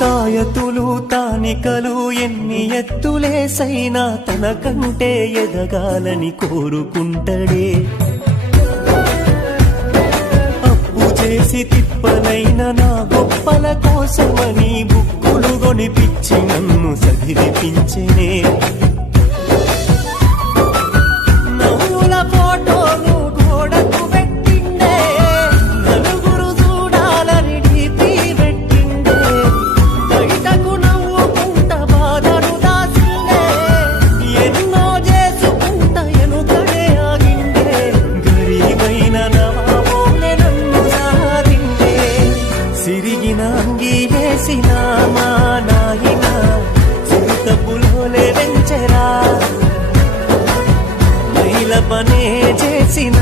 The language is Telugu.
తాయతులు తానికలు ఎన్ని ఎత్తులేసైనా తనకంటే ఎదగాలని కోరుకుంటడే. అప్పు చేసి తిప్పలైన నా గొప్పల కోసమని బుక్కులు గొనిపిచ్చి నన్ను సదిరిపించనే సిరిగిన అంగి వేసిన మా నాయన చిరుతపులోలే వెంచెరా. మైల పనే చేసిన